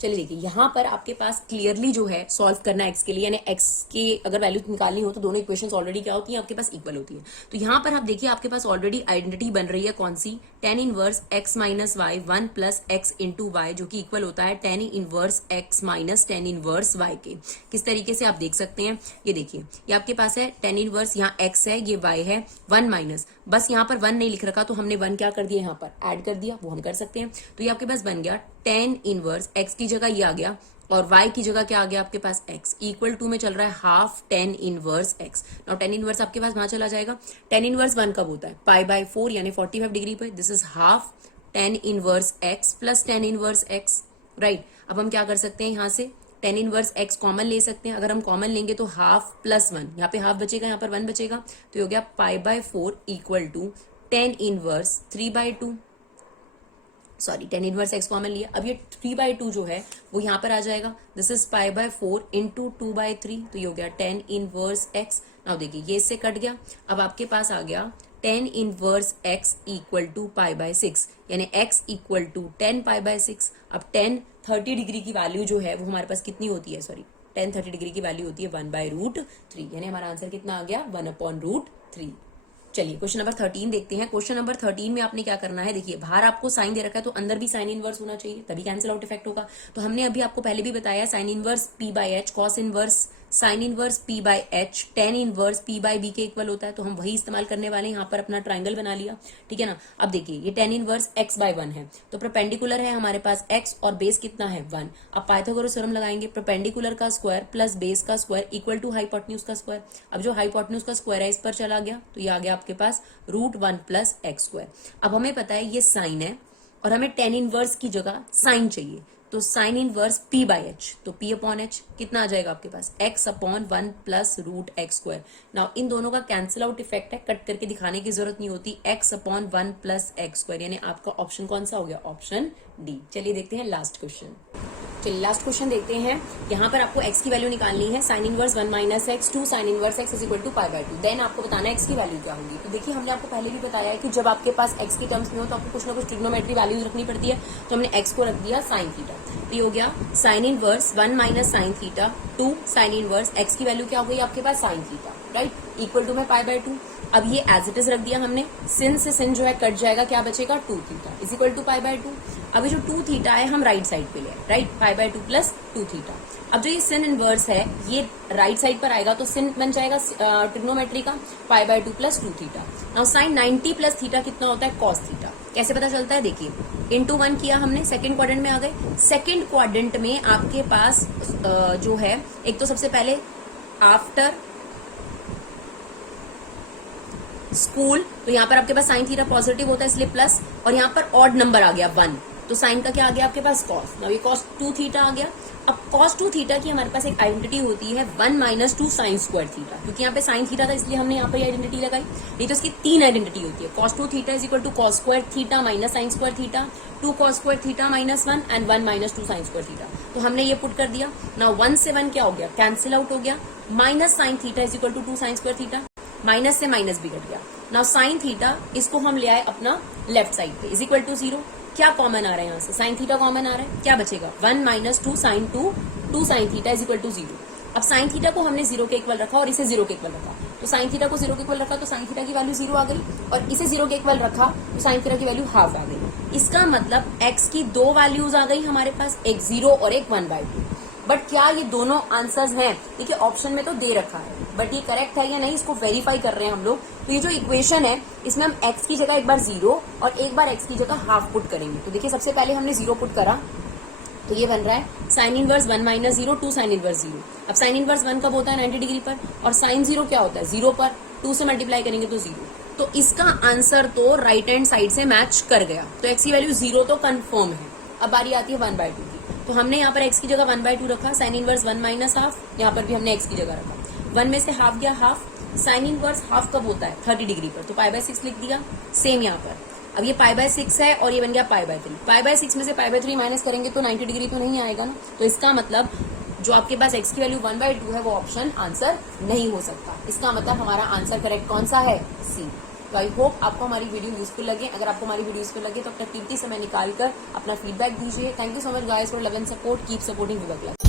चलिए देखिए, यहां पर आपके पास क्लियरली जो है सॉल्व करना है एक्स के लिए, यानी एक्स के अगर वैल्यू निकालनी हो तो दोनों इक्वेशंस ऑलरेडी क्या होती हैं, आपके पास इक्वल होती है। तो यहां पर आप देखिए आपके पास ऑलरेडी आइडेंटिटी बन रही है, कौन सी, tan inverse x minus Y 1 plus X into Y, जो कि इक्वल होता है tan inverse x minus tan inverse y के। किस तरीके से आप देख सकते हैं, ये देखिए, ये आपके पास है tan इनवर्स, यहाँ x है, ये y है, 1 माइनस, बस यहाँ पर 1 नहीं लिख रखा तो हमने 1 क्या कर दिया, यहाँ पर ऐड कर दिया, वो हम कर सकते हैं। तो ये आपके पास बन गया tan इनवर्स, x की जगह ये आ गया और y की जगह क्या आ गया आपके पास, x इक्वल टू में चल रहा है half tan inverse x। Now tan inverse आपके पास वहां चला जाएगा, tan इनवर्स 1 कब होता है, π/4 यानी 45 डिग्री पे, this is half tan inverse x plus tan inverse x, right. अब हम क्या कर सकते हैं, यहाँ से tan इनवर्स x कॉमन ले सकते हैं, अगर हम कॉमन लेंगे तो हाफ प्लस 1, यहाँ पे हाफ बचेगा, यहाँ पर 1 बचेगा, तो ये हो गया π/4 equal to tan inverse 3/2, sorry tan inverse x common लिया। अब ये 3/2 जो है वो यहाँ पर आ जाएगा, दिस इज π/4 इंटू 2/3, तो ये हो गया tan इनवर्स x। नाउ देखिए ये इससे कट गया, अब आपके पास आ गया tan inverse x equal to π/6, यानी x इक्वल टू 10 π/6। अब tan 30 डिग्री की वैल्यू जो है वो हमारे पास कितनी होती है, सॉरी tan 30 डिग्री की वैल्यू होती है 1/√3, यानी हमारा आंसर कितना आ गया, 1/√3। चलिए क्वेश्चन नंबर 13 देखते हैं। क्वेश्चन नंबर 13 में आपने क्या करना है, देखिए बाहर आपको साइन दे रखा है तो अंदर भी साइन इनवर्स होना चाहिए, तभी कैंसिल आउट इफेक्ट होगा। तो हमने अभी आपको पहले भी बताया sine inverse p/h, cos inverse sine inverse p/h, tan inverse p/b के इक्वल होता है, तो हम वही इस्तेमाल करने वाले हैं। यहाँ पर अपना ट्राइंगल बना लिया, ठीक है ना। अब देखिए ये tan इनवर्स x/1 है, तो परपेंडिकुलर है हमारे पास x और बेस कितना है 1। अब पाइथागोरस थ्योरम लगाएंगे, परपेंडिकुलर का स्क्वायर प्लस बेस का स्क्वायर इक्वल टू हाइपोटेन्यूज का स्क्वायर। अब जो हाइपोटेन्यूज का स्क्वायर है इस पर चला गया, तो ये आ गया आपके पास √1 प्लस x²। अब हमें पता है ये साइन है और हमें tan इनवर्स की जगह साइन चाहिए, तो साइन इनवर्स p/h, तो p/h कितना आ जाएगा आपके पास, x/1 plus √x²। Now in दोनों का कैंसिल आउट इफेक्ट है, कट करके दिखाने की जरूरत नहीं होती, x/1 प्लस x², यानी आपका ऑप्शन कौन सा हो गया, ऑप्शन डी। चलिए देखते हैं लास्ट क्वेश्चन। चलिए लास्ट क्वेश्चन देखते हैं। यहाँ पर आपको x की वैल्यू निकालनी है, sine inverse 1 minus x 2 sine inverse x is equal to π/2। Then आपको बताना है x की वैल्यू क्या होगी। तो देखिए हमने आपको पहले भी बताया है कि जब आपके पास x की टर्म्स में हो तो आपको कुछ ना कुछ ट्रिग्नोमेट्री वैल्यूज रखनी पड़ती है, तो हमने x को रख दिया साइन थीटा, तो ये हो गया sine inverse 1 minus sine theta 2 sine inverse x की वैल्यू क्या हो गई आपके पास, sine theta, right, equal to में π/2। अब ये एज इट इज रख दिया हमने, सिन से सिन जो है कट जाएगा, क्या बचेगा 2 थीटा इज इक्वल टू π/2। अभी जो 2 थीटा है हम राइट साइड पे ले, राइट, π/2 प्लस 2 थीटा। अब जो ये सिन इनवर्स है ये राइट साइड पर आएगा तो सिन बन जाएगा ट्रिग्नोमेट्री का π/2 plus 2 theta. Now sine 90 plus theta कितना होता है, कॉस थीटा। कैसे पता चलता है, देखिए इंटू 1 किया हमने, सेकंड क्वाड्रेंट में आ गए। सेकंड क्वाड्रेंट में आपके पास जो है एक तो सबसे पहले आफ्टर स्कूल, तो यहाँ पर आपके पास साइन थीटा पॉजिटिव होता है इसलिए प्लस, और यहाँ पर ऑड नंबर आ गया 1, तो साइन का क्या आ गया आपके पास, कॉस। नाउ ये कॉस 2 थीटा आ गया। अब cos 2 थीटा की हमारे पास एक आइडेंटिटी होती है 1 माइनस 2 साइन स्क्वायर थीटा, क्योंकि यहाँ पे साइन थीटा था इसलिए हमने यहाँ पर आइडेंटिटी लगाई। नहीं तो इसकी 3 आइडेंटिटी होती है, cos 2 theta is equal to cos square theta minus sine square theta, 2 cos square theta minus 1 and 1 minus 2 sine square theta. तो हमने ये पुट कर दिया। नाउ 1 से 1 क्या हो गया, कैंसिल आउट हो गया, minus sine theta is equal to 2 sine square theta, minus से माइनस भी कट गया। नाउ साइन थीटा इसको हम ले आए अपना लेफ्ट साइड पे, इज इक्वल टू 0, क्या कॉमन आ रहा है यहाँ से, साइन थीटा कॉमन आ रहा है, क्या बचेगा 1 minus 2 sine 2 sine theta is equal to 0। अब साइन थीटा को हमने 0 के इक्वल रखा और इसे 0 के इक्वल रखा, तो साइन थीटा को 0 के इक्वल रखा तो साइन थीटा की वैल्यू 0 आ गई, और इसे 0 के इक्वल रखा तो साइन थीटा की वैल्यू हाफ आ गई। इसका मतलब x की 2 वैल्यूज आ गई हमारे पास, एक 0 और एक 1/2। बट क्या ये दोनों आंसर्स हैं, देखिए ऑप्शन में तो दे रखा है, बट ये करेक्ट है या नहीं इसको वेरीफाई कर रहे हैं हम लोग। तो ये जो इक्वेशन है इसमें हम x की जगह एक बार 0 और एक बार x की जगह हाफ पुट करेंगे। तो देखिए सबसे पहले हमने 0 पुट करा, तो ये बन रहा है sine inverse 1 minus 0 2 sine inverse 0। अब साइन इनवर्स 1 कब होता है, 90 डिग्री पर, और साइन 0 क्या होता है, 0 पर, 2 से मल्टीप्लाई करेंगे तो 0। तो इसका आंसर तो राइट हैंड साइड से मैच कर गया, तो x की वैल्यू 0 तो कंफर्म है। अब बारी आती है 1/2 की। तो हमने यहाँ पर x की जगह 1/2 रखा, साइन इनवर्स 1 माइनस हाफ, यहाँ पर भी हमने x की जगह रखा, 1 में से हाफ गया हाफ, साइन इनवर्स हाफ कब होता है 30 डिग्री पर, तो π/6 लिख दिया। सेम यहाँ पर अब ये π/6 है और ये बन गया π/3, π/6 में से π/3 माइनस करेंगे तो 90 डिग्री तो नहीं आएगा ना, तो इसका मतलब जो आपके पास x की वैल्यू 1/2 है वो ऑप्शन आंसर नहीं हो सकता। इसका मतलब हमारा आंसर करेक्ट कौन सा है, सी। तो आई होप आपको हमारी वीडियो यूजफुल लगे। अगर आपको हमारी वीडियो यूजफुल लगे तो अपना कीमती समय निकाल कर अपना फीडबैक दीजिए। Thank you so much guys for love and support, keep supporting विवा क्लास।